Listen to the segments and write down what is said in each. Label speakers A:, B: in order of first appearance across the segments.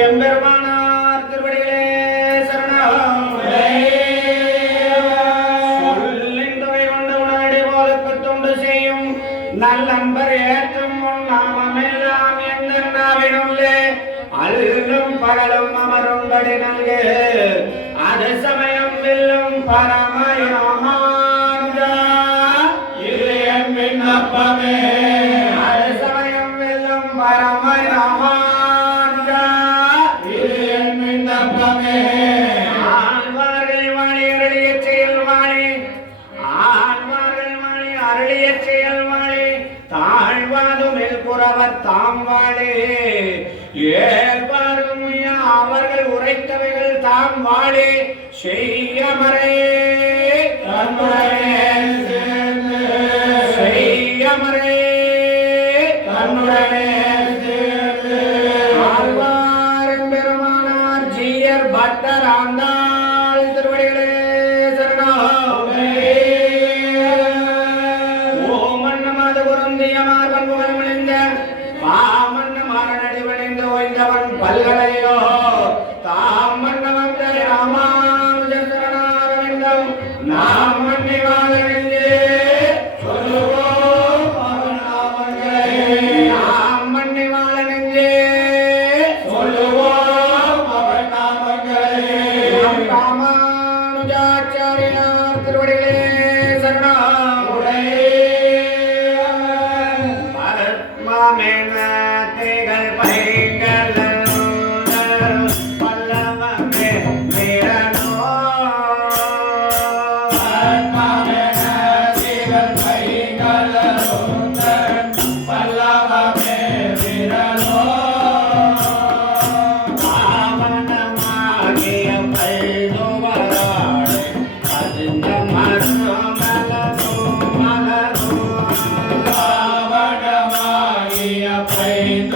A: எம்பெருமானார் திருவடிகளே சரணம் சொல்லின்றை கொண்ட உடனடி போலுக்கு தொண்டு செய்யும் நல்லன்பர் ஏற்றும் முன் நாமமெல்லாம் எந்த நாவினுள்ளே அல்லும் பகலும் அமரும்படி நல்கு. அது சமயம் வில்லும்
B: பரமயமாந்த விண்ணப்பமே
A: வாழே செய்யமரை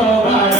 A: Jehovah.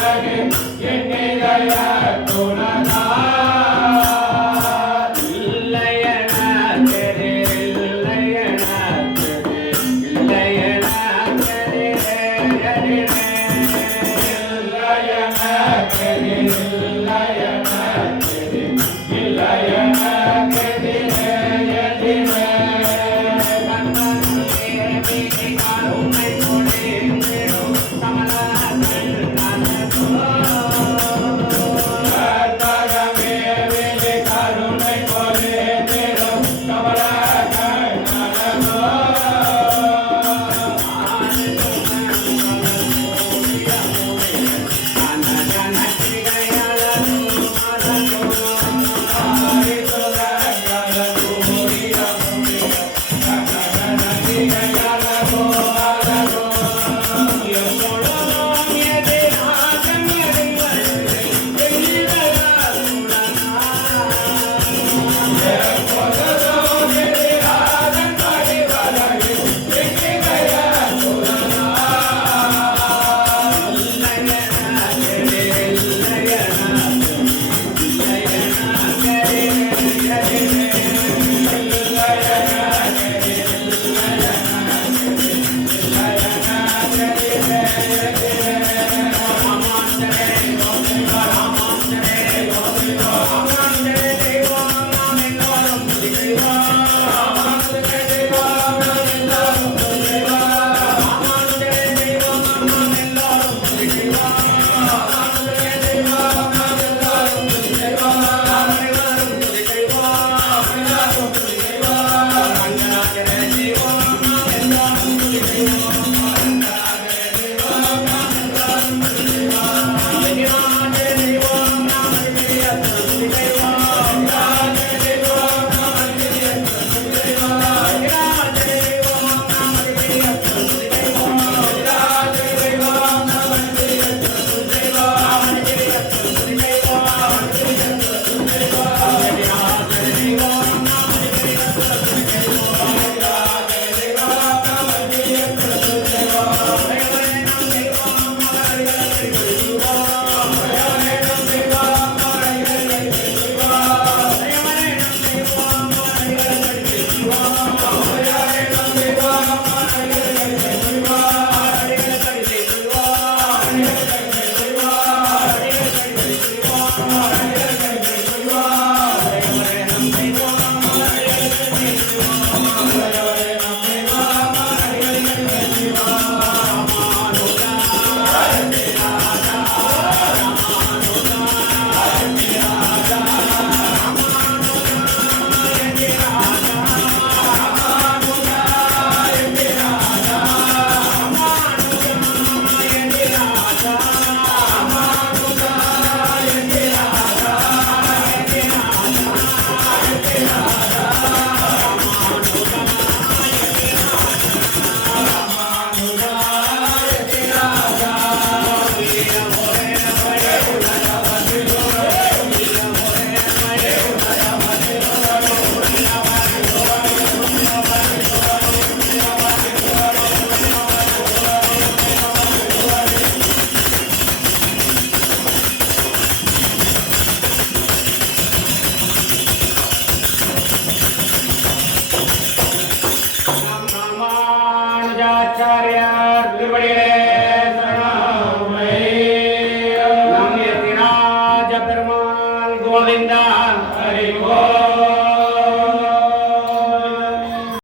A: உலகில்
B: எண்ணிலைய
A: குணநாள்